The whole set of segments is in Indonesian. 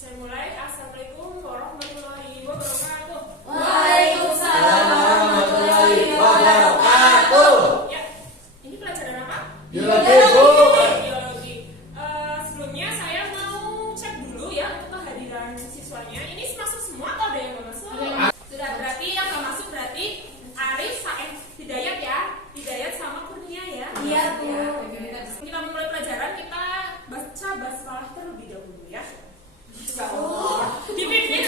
Saya mulai. Assalamualaikum warahmatullahi wabarakatuh. Waalaikumsalam warahmatullahi wabarakatuh. Ya, ini pelajaran apa? Biologi, Bu. Biologi. Sebelumnya saya mau cek dulu ya untuk kehadiran siswanya. Ini masuk semua atau ada yang nggak masuk? Sudah, berarti yang nggak masuk berarti Arif, Hidayat ya. Hidayat sama Kurnia ya. Iya, Bu. Kita mulai pelajaran, kita baca basmalah terlebih dahulu ya. Dipimpin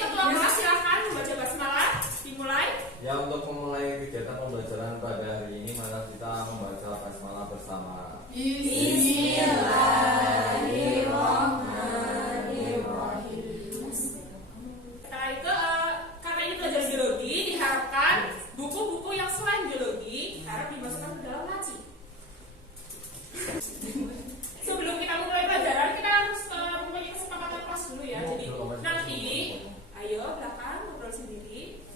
ketua kelas, silakan membaca basmalah. Dimulai. Ya, untuk memulai kegiatan pembelajaran pada hari ini, mari kita membaca basmalah bersama. Bismillahirrahmanirrahim. Setelah itu, karena ini pelajaran biologi, diharapkan buku-buku yang selain biologi harap dimasukkan ke dalam laci. Sebelum kita mulai pelajaran, kita harus mempunyai kesepakatan kelas dulu ya. Jadi nanti, ayo belakang ngobrol sendiri.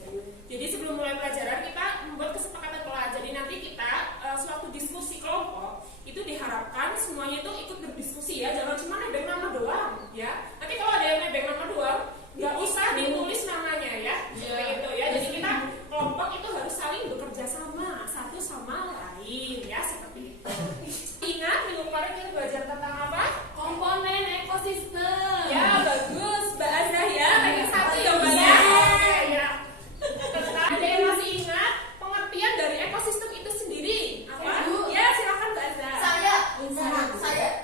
Jadi sebelum mulai pelajaran kita membuat kesepakatan kelas. Jadi nanti kita suatu diskusi kelompok itu diharapkan semuanya itu ikut berdiskusi ya. Jangan cuma nebeng nama doang ya. Nanti kalau ada yang nebeng nama doang, nggak usah ditulis namanya ya. Kayak gitu ya. Jadi kita kelompok itu harus saling bekerja sama satu sama lain ya, seperti itu. Ingat minggu kemarin kita belajar tentang apa? Komponen ekosistem. Ya bagus, Mbak Azrah ya. Ranking 1 ya Mbak ya. Ya. Ada yang masih ingat pengertian dari ekosistem itu sendiri? Apa? Ya silakan Mbak Azrah. Saya.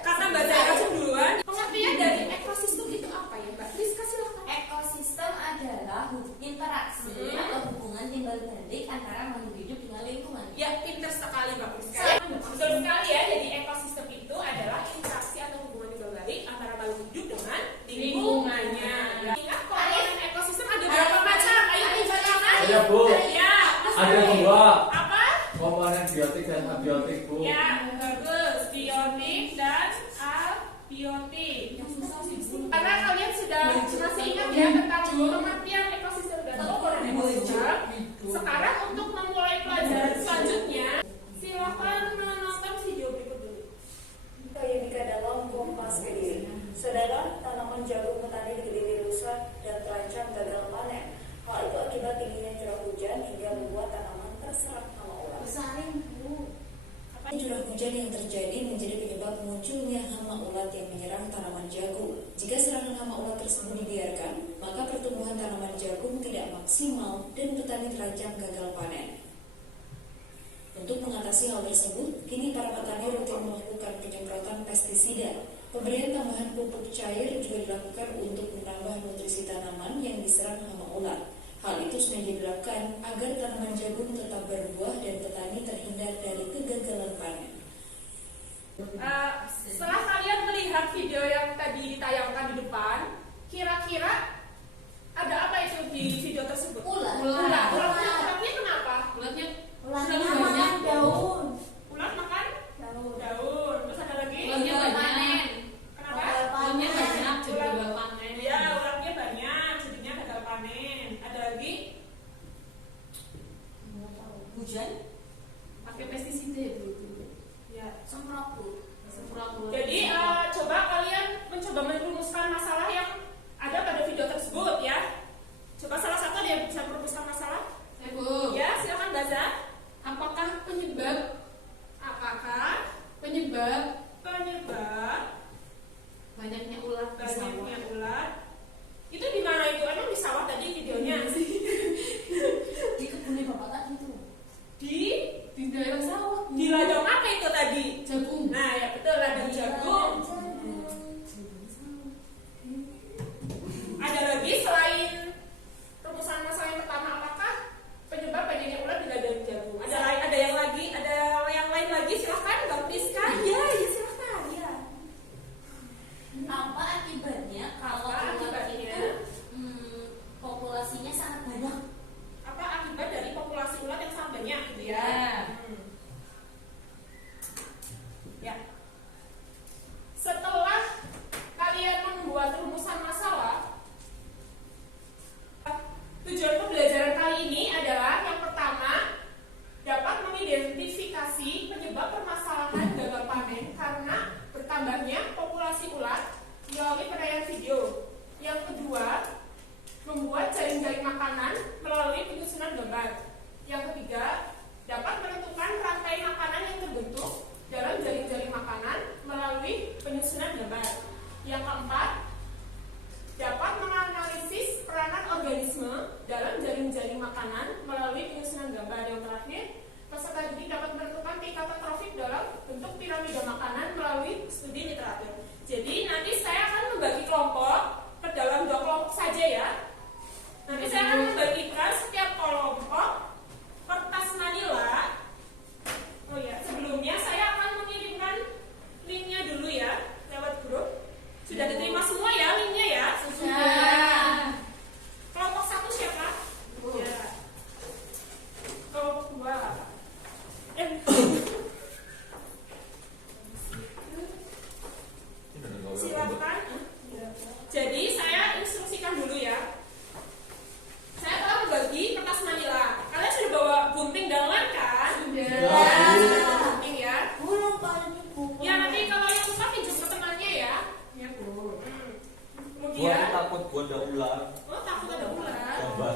Kata Mbak Azrah duluan. Pengertian dari ekosistem itu apa ya Mbak? Rizka silakan. Ekosistem adalah interaksi atau hubungan timbal balik antara makhluk hidup dengan lingkungan. Ya pintar sekali Mbak Rizka. Betul sekali ya. Jadi ekosistem itu adalah interaksi atau hubungan timbal balik antara makhluk hidup dengan lingkungannya. Ya. Ingat komponen ekosistem ada berapa macam? Ayo dibacakan. Iya, Bu. Ya. Ada dua, Apa? komponen biotik dan abiotik, Bu. Ya, bagus. Biotik dan abiotik. Karena kalian sudah masih ingat ya tentang pengertian ekosistem dan komponen ekosistem. Sekarang untuk memulai pelajaran selanjutnya, silakan menonton video berikut dulu. Yudika dalam Kompas Kediri. Saudara, tanaman jagung petani di Kediri rusak dan terancam gagal panen. Hal itu akibat tingginya curah hujan hingga membuat tanaman terserang hama ulat. Curah hujan yang terjadi menjadi penyebab munculnya hama ulat yang menyerang tanaman jagung. Jika serangan hama ulat tersebut dibiarkan, maka pertumbuhan tanaman jagung tidak maksimal dan petani terancam gagal panen. Untuk mengatasi hal tersebut, kini para petani rutin melakukan penyemprotan pestisida. Pemberian tambahan pupuk cair juga dilakukan untuk menambah nutrisi tanaman yang diserang hama ulat. Hal itu sengaja dilakukan agar tanaman jagung tetap berbuah dan petani terhindar dari kegagalan panen. Setelah kalian melihat video yang tadi ditayangkan di depan, kira-kira ada apa itu di video tersebut? Ulatnya kenapa? Ulatnya Makan daun. ulat makan daun. Terus ada lagi? Ulatnya banyak. Kenapa? Ulatnya banyak, jadi Ulat- gagal panen. Ya, ulatnya banyak, jadinya gagal panen. Ada lagi? Hujan pakai pestisida itu. Ya. Semprot. Jadi coba kalian mencoba merumuskan masalah yang ada pada video tersebut ya. Coba salah satu ada yang bisa merumuskan masalah? Bu. Ya, silakan Baza. Apakah penyebab banyaknya ulat di sawah? Banyaknya ulat itu di mana itu? Emang di sawah tadi videonya? Di kebun bapak tadi tuh. Di daerah sawah. di ladang apa itu tadi? Jagung. Nah ya betul, ladang jagung. Ada lagi selain rumusan masalah yang pertama, apakah penyebab banyaknya ulat di ladang jagung? Ada yang lain lagi? Silahkan Mbak Priska. Ya silahkan ya. Apa akibatnya kalau Apa ulat akibatnya? itu populasinya sangat banyak? Apa akibat dari populasi ulat yang sangat banyak gitu ya? Ya. Ya. Setelah kalian membuat rumusan masalah, tujuan pembelajaran kali ini adalah yang pertama dapat mengidentifikasi penyebab permasalahan gagal panen karena bertambahnya populasi ulat melalui penilaian video. Yang kedua, membuat jaring-jaring makanan melalui penyusunan gambar. Yang ketiga, dapat menentukan rantai makanan yang terbentuk dalam jaring-jaring makanan melalui penyusunan gambar. Yang keempat, dapat menganalisis peranan organisme dalam jaring-jaring makanan melalui penyusunan gambar. Yang terakhir, peserta didik dapat menentukan tingkatan trofik dalam bentuk piramida makanan melalui studi literatur. Jadi nanti saya akan membagi kelompok ke dalam 2 kelompok saja ya. Nanti saya akan membagikan setiap kelompok kertas manila. Oh ya, sebelumnya saya akan mengirimkan linknya dulu ya lewat grup. Sudah diterima semua ya linknya ya? Sudah. Kelompok 1 siapa? Ya. Kelompok 2. Silakan. Jadi saya instruksikan dulu ya. Saya telah membagi kertas manila. Kalian sudah bawa gunting dan lem kan? Sudah. Gunting ya. Belum paling buku. Ya nanti kalau yang lupa pinjam ke temannya ya. Ya Bu. Gua Kemudian, takut gua ada ular. oh takut ada ular. Coba.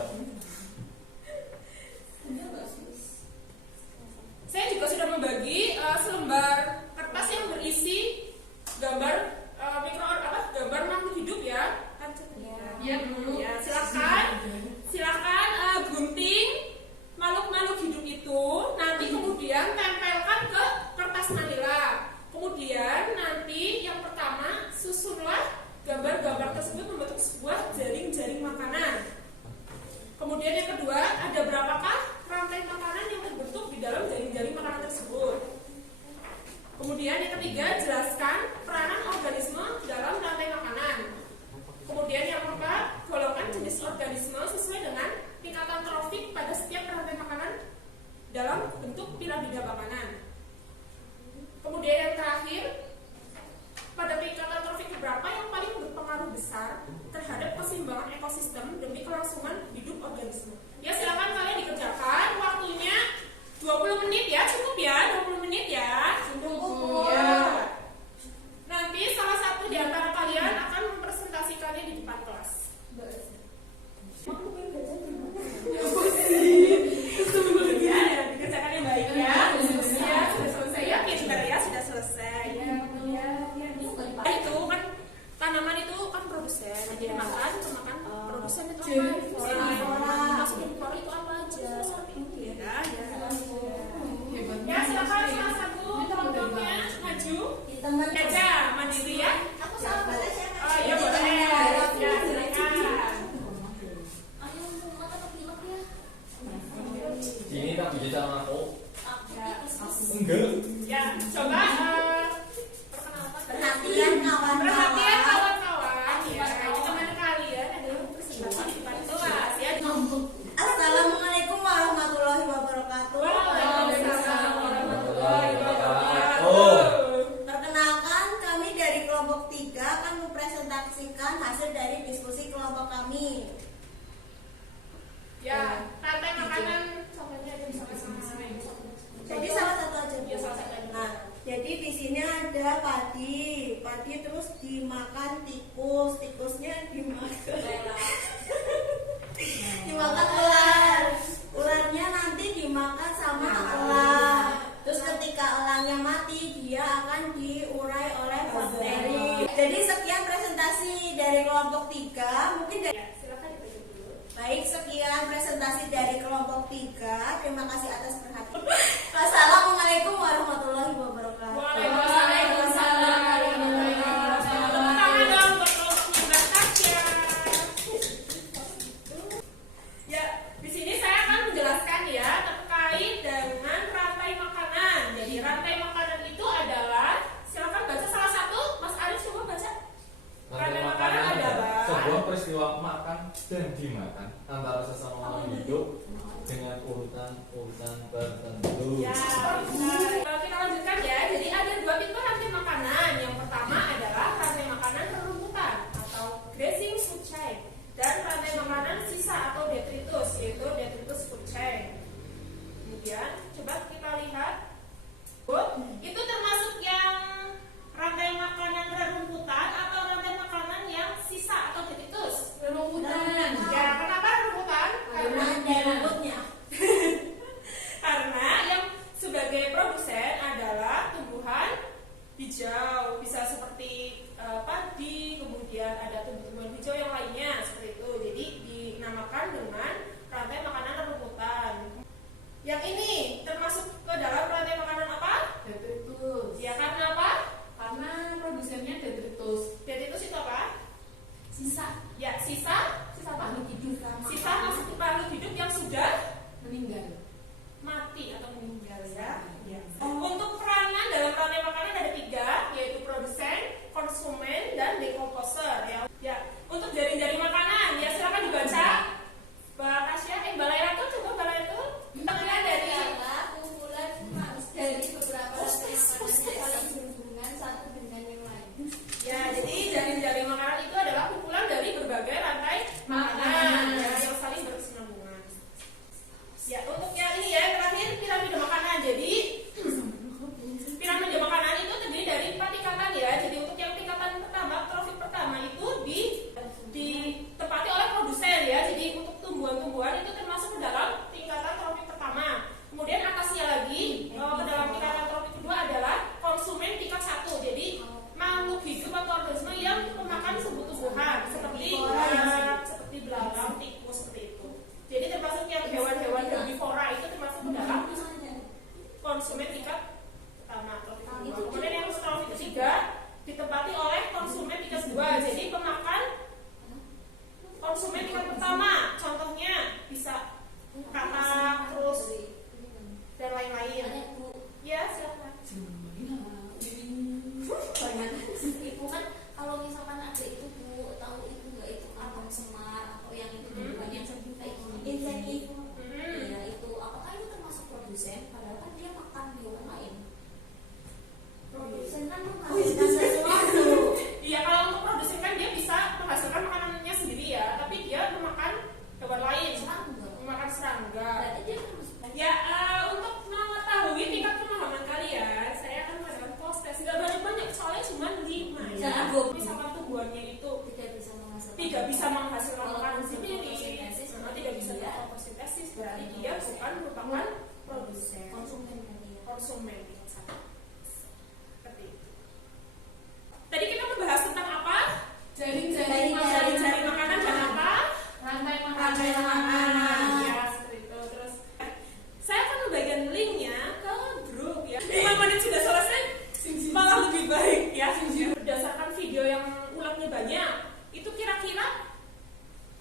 Saya juga sudah membagi selembar kertas yang berisi gambar gambar makhluk hidup ya. Kan Ya, Bu. Ya, silakan gunting makhluk-makhluk hidup itu, nanti kemudian tempelkan ke kertas manila. Kemudian nanti yang pertama susunlah gambar-gambar tersebut membentuk sebuah jaring-jaring makanan. Kemudian yang kedua, ada berapakah rantai makanan yang terbentuk di dalam jaring-jaring makanan tersebut. Kemudian yang ketiga, jelaskan peranan organisme dalam rantai makanan. Kemudian yang keempat, golongkan jenis organisme sesuai dengan tingkatan trofik pada setiap rantai makanan dalam bentuk piramida makanan. Kemudian yang terakhir, pada tingkatan trofik berapa yang paling berpengaruh besar terhadap keseimbangan ekosistem demi kelangsungan hidup organisme. Ya silakan kalian dikerjakan, waktunya 20 menit ya, cukup ya 20 menit ya. Cukup. Ya. Nanti salah satu di antara kalian akan mempresentasikannya di depan kelas. Sebelumnya ya, dikerjakan yang baik ya. Ya, sudah selesai ya, pintar ya, sudah selesai. Ya, itu kan tanaman itu kan produsen. Jadi makan produsen itu apa? Masukin flora itu apa aja? Seperti itu ya. Ya, silakan salah satu kelompoknya maju. Eja, mandiri ya. Aku sama Mbak Tasya. Oh iya boleh. Ya, silakan. Ayo, mata kepilek ya. Ini tak bisa sama aku. Ya, Enggak. ya, coba perkenalkan. Perhatian kawan-kawan. Perhatian kawan-kawan ya. Ini teman kalian adalah presentasi di depan kelas ya. Assalamualaikum warahmatullahi wabarakatuh. Waalaikumsalam warahmatullahi wabarakatuh. Oh. Perkenalkan, kami dari kelompok 3 akan mempresentasikan hasil dari diskusi kelompok kami. Ya, rantai makanan contohnya aja sama-sama. Jadi salah satu aja. Bu. Ya, salah satu aja. Nah, jadi di sini ada padi terus dimakan tikus, tikusnya dimakan ular, ularnya nanti dimakan sama elang. Terus ketika elangnya mati, dia akan diurai oleh bakteri. Jadi sekian presentasi dari kelompok 3. Mungkin dari Ya, silakan dibaca dulu. Baik, sekian presentasi dari kelompok 3. Terima kasih atas perhatian. Wassalamualaikum warahmatullahi wabarakatuh. Waalaikumsalam warahmatullahi wabarakatuh. Tepuk tangan dong buat kelompoknya Mbak Tasya. Ya, di sini saya akan menjelaskan ya terkait dengan rantai makanan. Jadi rantai makanan itu adalah, silakan baca salah satu. Mas Arif coba baca. Rantai makanan adalah sebuah peristiwa makan dan dimakan antara sesama makhluk hidup dengan urutan tertentu. Ya, kita lanjutkan ya. Jadi ada 2 tipe rantai makanan. Yang pertama adalah rantai makanan rerumputan atau grazing food chain, dan rantai makanan sisa atau detritus, yaitu detritus food chain. Kemudian coba kita lihat, itu termasuk yang rantai makanan rerumputan atau rantai makanan yang menghasilkan Kalau makanan untuk sendiri, fotosintesis, tidak bisa dia fotosintesis, berarti dia bukan merupakan produsen, konsumen kan dia. konsumen. Seperti itu. Tadi kita membahas tentang apa? Jaring-jaring Jaring-jaring makanan dan apa? rantai Rantai makanan. Ya, seperti itu. Terus saya akan membagikan linknya ke grup ya. 5 menit sudah selesai, malah lebih baik ya. Berdasarkan video yang ulatnya banyak, itu kira-kira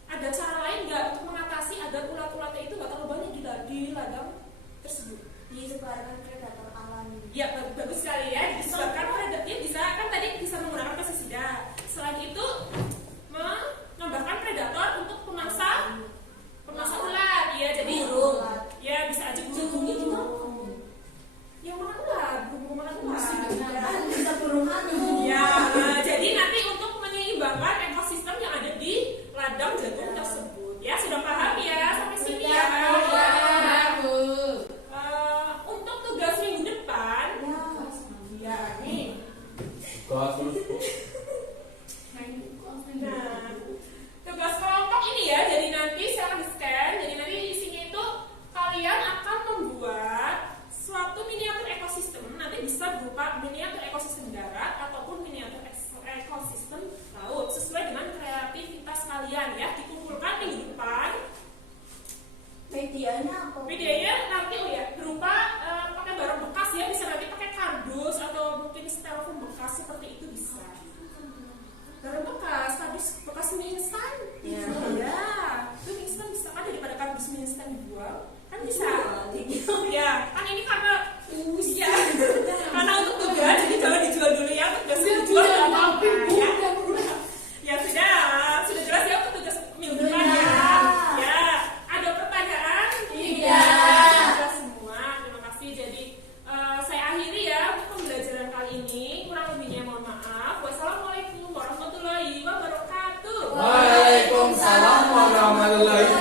ada cara lain nggak untuk mengatasi agar ulat-ulatnya itu nggak terlalu banyak di ladang tersebut? Disebarkan predator alami. Ya, bagus sekali ya. Disebabkan predatornya bisa kan tadi bisa menggunakan pestisida. Selain itu menambahkan predator untuk pemangsa ulat ya. Jadi Burung. ya bisa aja Jagungnya burung. dimakan. Yang makan ulat, burung makan ulat. Kan bisa burung anu. Ya, jadi nanti untuk menyeimbangkan ekosistem yang ada di ladang jagung tersebut. Ya, sudah paham ya sampai sini ya. Untuk tugas minggu depan, ya nih. Gas terus Bu. Nah, tugas kelompok ini ya, jadi nanti saya akan scan. Jadi nanti isinya itu kalian akan membuat suatu miniatur ekosistem. Nanti bisa berupa miniatur ekosistem darat ataupun miniatur ekosistem laut sesuai dengan kreativitas kalian ya. Dikumpulkan minggu depan. Medianya apa? Videonya nanti berupa pakai barang bekas ya, bisa nanti pakai kardus atau mungkin styrofoam bekas seperti itu bisa. Barang bekas, kardus bekas mie instan. Ya. Ya, itu mie instan bisa kan daripada kardus mie instan dibuang kan bisa. Ya, kan ini karena ya, karena untuk tugas jadi jangan dijual dulu ya, untuk tugas dijual nggak apa-apa ya. Ya sudah jelas ya untuk tugas minggu depan ya. Ya, ada pertanyaan? Tidak. Sudah semua, terima kasih. Jadi saya akhiri ya untuk pembelajaran kali ini. Kurang lebihnya mohon maaf. Wassalamualaikum warahmatullahi wabarakatuh. Waalaikumsalam warahmatullahi